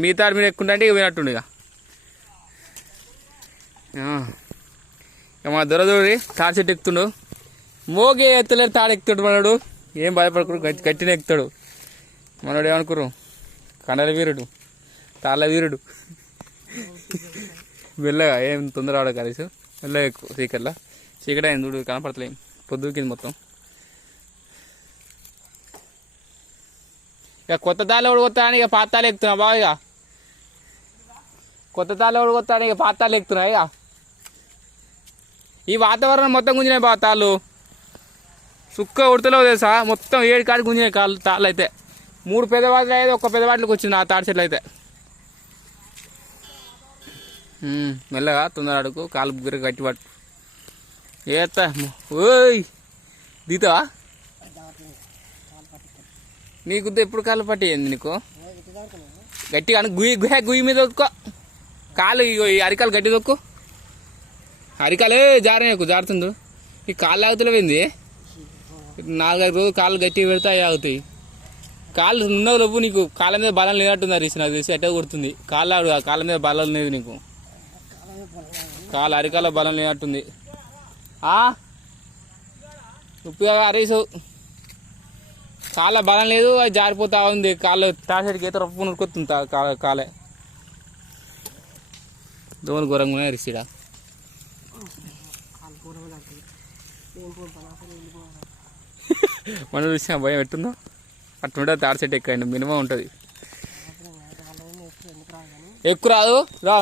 మిగతా మీరు మీద ఎక్కుంటే ఇక పోయినట్టుండు ఇక. ఇక మా దొరదూరి తాడు చెట్టు ఎక్కుతుండు. మోగే ఎత్తలేడు తాడు ఎక్కుతాడు మనడు. ఏం భయపడకూడదు గట్టి గట్టిన ఎక్కుతాడు. మనోడు ఏమనుకోరు కండల వీరుడు. తాళ్ళ వీరుడు. మెల్లగా ఏం తొందర ఆడ కలిసి మెల్లగా ఎక్కువ చీకట్లా. చీకటి అయింది చూడు కనపడతలేం. పొద్దుకింది మొత్తం. ఇక కొత్త తాళ్ళు ఎవడు ఇక పాత ఎక్కుతున్నా బాగా ఇక. కొత్త తాళ్ళు ఎవడు ఇక పాతాలు తాళ్ళు ఎక్కుతున్నా ఇక. ఈ వాతావరణం మొత్తం గుంజినాయి బా తాళ్ళు. సుక్క ఉడతలో తెలుసా? మొత్తం ఏడు కాడికి గుంజినాయి కాళ్ళు తాళ్ళు అయితే. మూడు పెద్దవాట్లు అయితే ఒక్క పెద్దవాటికి వచ్చింది ఆ తాడి చెట్లు అయితే. మెల్లగా తొందర అడుగు కాలు బుగ్గర గట్టి పట్టు. ఏత్తా ఓయ్ దీతావా? నీకు ఎప్పుడు కాలు పట్టేయండి నీకు? గట్టిగా గుయ్యి గుహ గుయ్యి మీద దొక్కు కాలు ఇగో ఈ అరికాలు గట్టి దొక్కు అరికాలే జారనేకు జారుతుండు. ఈ కాళ్ళు ఆగుతలేవింది నాలుగైదు రోజులు కాళ్ళు గట్టిగా పెడితే అవి ఆగుతాయి. కాళ్ళు ఉన్నది లోపు నీకు కాళ్ళ మీద బలం లేనట్టుంది హరీష్ నాకు తెలిసి అట్టే కొడుతుంది. కాళ్ళు ఆడు కాళ్ళ మీద బలం లేదు నీకు. కాళ్ళు అరికాల బలం లేనట్టుంది. ఉప్పుగా ఉప్పిగా కాళ్ళ బలం లేదు అది జారిపోతా ఉంది. కాళ్ళు తాసడికి అయితే రప్పు నురుకొస్తుంది కాలే దోమలు ఘోరంగా ఈడ మనం చూసిన భయం ఎట్టుందో? అట్టుంటే తాడి చెట్టు ఎక్కండి మినిమం ఉంటుంది. ఎక్కువ రాదు. రా